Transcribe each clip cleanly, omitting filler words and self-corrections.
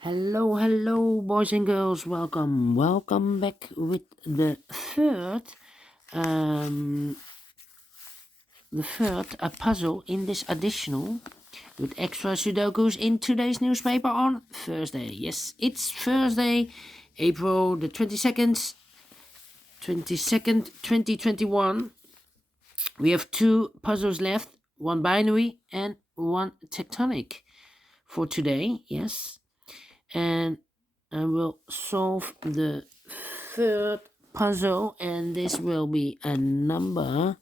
Hello, boys and girls. Welcome back with um, the third puzzle in this additional with extra Sudokus in today's newspaper on Thursday. Yes, it's Thursday, April the 22nd, 2021. We have two puzzles left, one binary and one tectonic for today. Yes, and I will solve the third puzzle, and this will be a number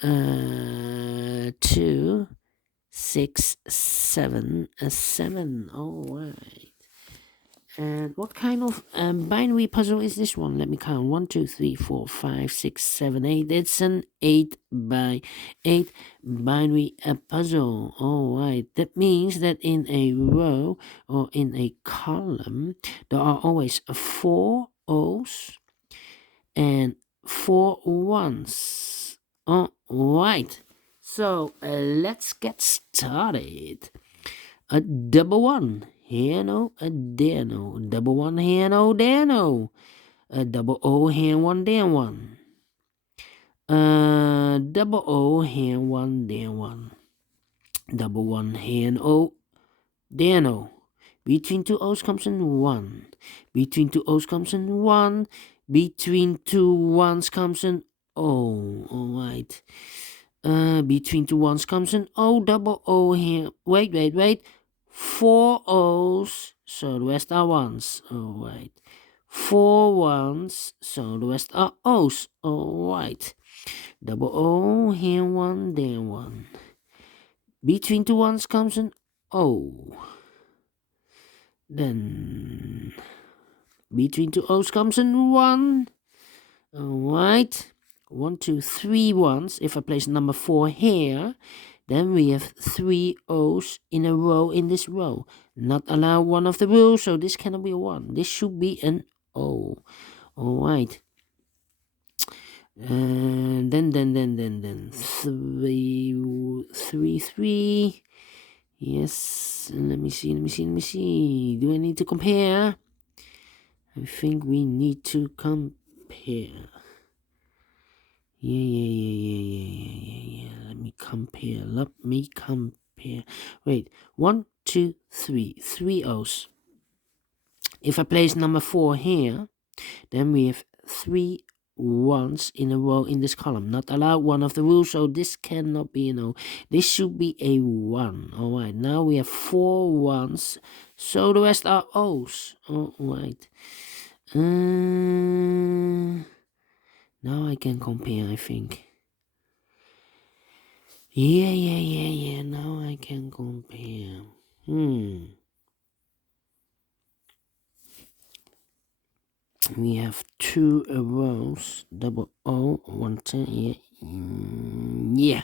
2677. All right. And what kind of binary puzzle is this one? Let me count. 1, 2, 3, 4, 5, 6, 7, 8. It's an 8 by 8 binary puzzle. All right. That means that in a row or in a column, there are always 4 O's and 4 ones. All right. So let's get started. A double one. Here no, a there no. Double one here no, there no. A double O here one, there one. Double O here one, there one. Double one here and O, there no. Between two O's comes in 1. Between two O's comes in 1. Between two ones comes in O. Alright. Between two ones comes in O, double O here. Wait. 4 O's, so the rest are ones. Alright. 4 ones, so the rest are O's. Alright. Double O here, 1, there 1. Between two ones comes an O. Then between two O's comes an 1. Alright. 1, 2, 3 ones. If I place number 4 here, then we have 3 O's in a row in this row. Not allow one of the rules, so this cannot be a 1. This should be an O. Alright. Then 3. Yes, let me see. Do I need to compare? I think we need to compare. Yeah. Let me compare. Wait, 1, 2, 3. 3 O's. If I place number 4 here, then we have 3 ones in a row in this column. Not allowed, one of the rules, so this cannot be an O. This should be a 1. Alright, now we have 4 ones, so the rest are O's. Alright. Now I can compare, I think. Yeah. Now I can compare. We have 2 rows, double O, 1, 10, yeah.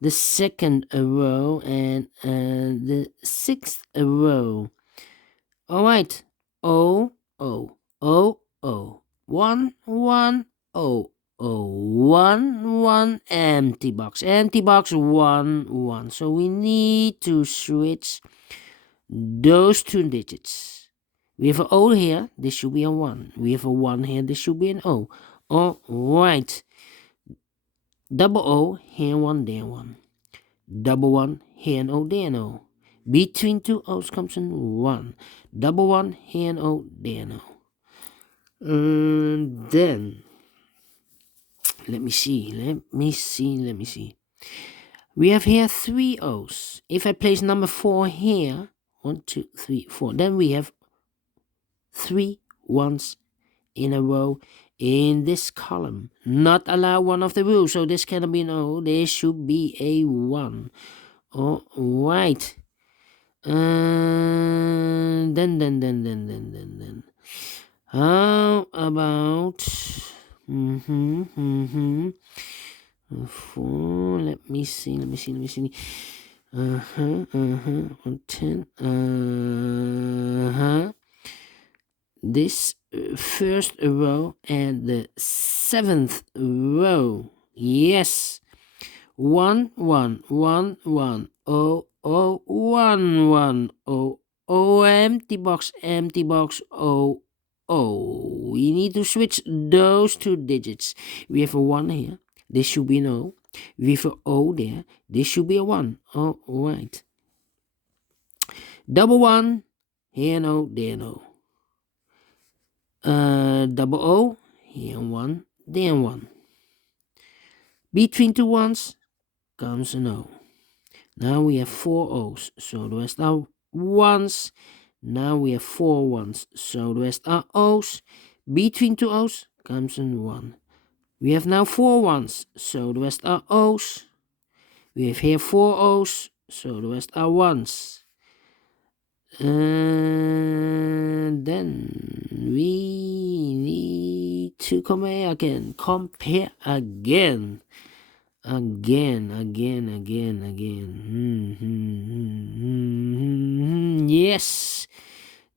The second row and the 6th row. Alright, O, 1, 1, O, 1, empty box, 1, 1. So we need to switch those 2 digits. We have an O here, this should be a 1. We have a 1 here, this should be an O. Alright. Double O, here 1, there 1. Double 1, here and O, there and O. Between 2 O's comes in 1. Double 1, here and O, there and O. Then, let me see. We have here 3 O's. If I place number 4 here, 1, 2, 3, 4, then we have 3 ones in a row in this column. Not allow one of the rules, so this cannot be an O. This should be a 1. Alright. Then. How about 4? Let me see. 10. This first row and the 7th row. Yes. 1, 1, 1, 1, 0, 0, 1, 1, 0, O, empty box, O, O. We need to switch those two digits. We have a 1 here. This should be an O. We have a O there. This should be a 1. All right. Double 1. Here no, there no. Double O. Here 1, there 1. Between two ones comes an O. Now we have 4 O's, so the rest are 1s. Now we have 4 1s, so the rest are O's. Between two O's comes an 1. We have now 4 1s, so the rest are O's. We have here 4 O's, so the rest are 1s. And then we need to compare again. Compare again. Again. Yes.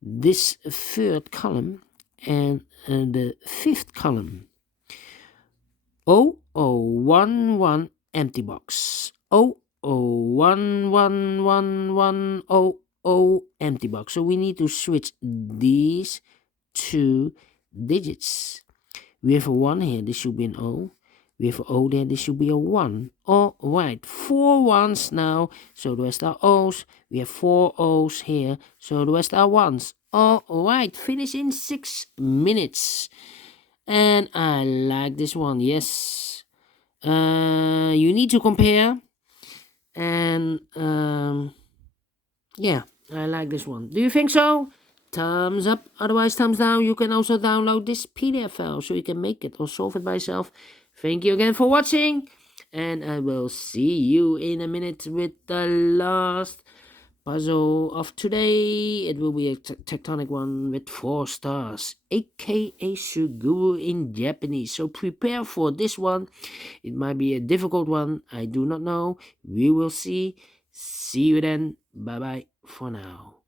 This third column and the fifth column. 0011 empty box. 00111100 empty box. So we need to switch these two digits. We have a 1 here, this should be an O. We have an O there, this should be a 1. All right, 4 1s now, so the rest are O's. We have 4 O's here, so the rest are 1s. All right, finish in 6 minutes. And I like this one, yes. You need to compare. And yeah, I like this one. Do you think so? Thumbs up, otherwise thumbs down. You can also download this PDF file so you can make it or solve it by yourself. Thank you again for watching, and I will see you in a minute with the last puzzle of today. It will be a tectonic one with 4 stars, aka Sudoku in Japanese. So prepare for this one. It might be a difficult one, I do not know. We will see. See you then. Bye bye for now.